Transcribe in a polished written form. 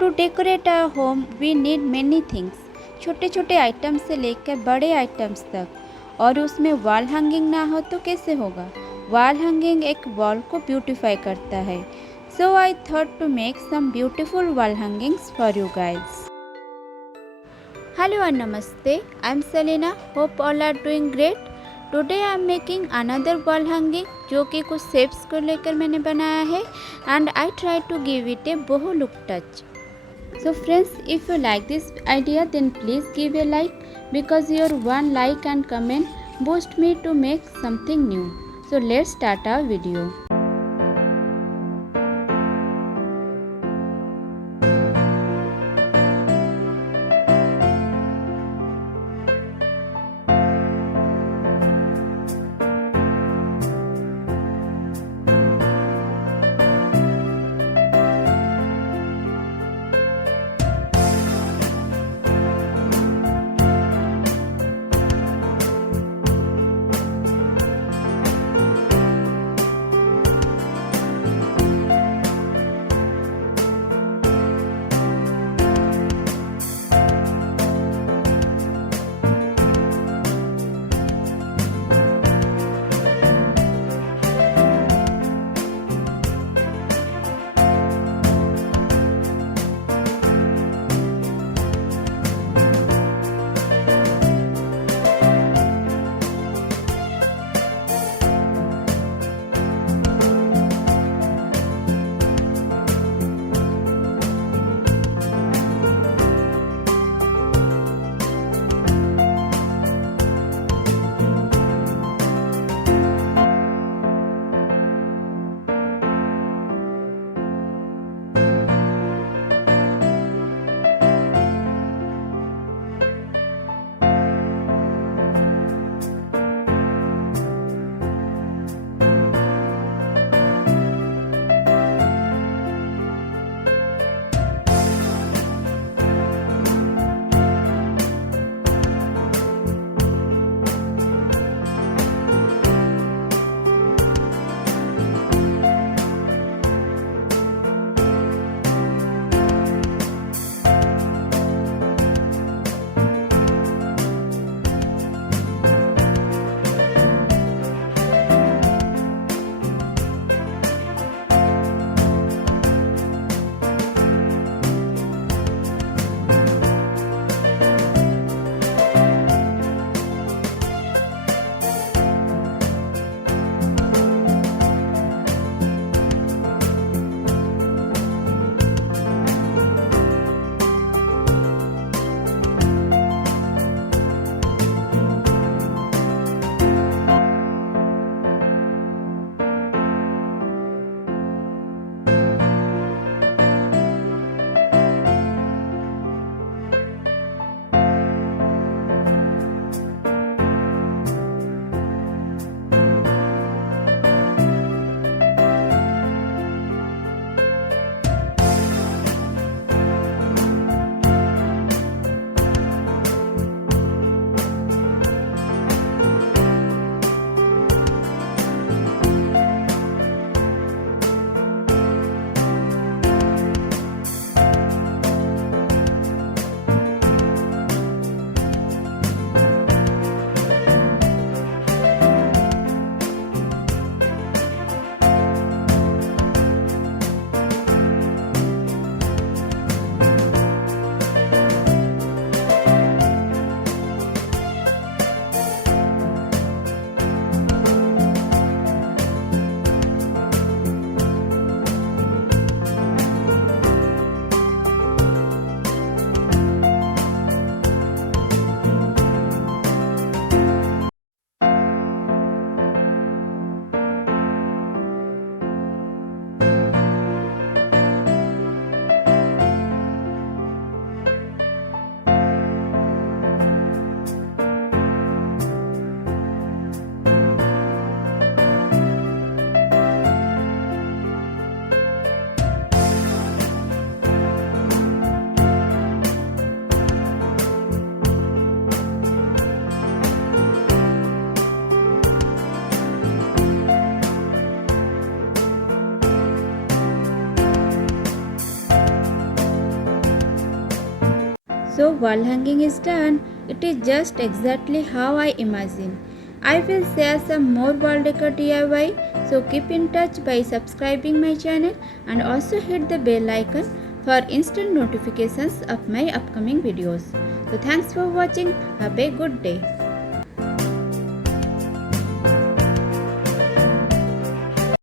To decorate our home we need many things. छोटे छोटे items से लेकर बड़े आइटम्स तक, और उसमें वॉल हैंगिंग ना हो तो कैसे होगा। वॉल हैंगिंग एक वॉल को ब्यूटीफाई करता है। So I thought to make some beautiful wall hangings for you guys. Hello और नमस्ते, I am Selina, hope all are doing great. Today I am making another wall hanging जो कि कुछ shapes को लेकर मैंने बनाया है, and I try to give it a boho look touch. So friends, if you like this idea then please give a like, because your one like and comment boost me to make something new. So let's start our video. So wall hanging is done. It is just exactly how I imagine. I will share some more wall decor DIY, so keep in touch by subscribing my channel and also hit the bell icon for instant notifications of my upcoming videos. So thanks for watching. Have a good day.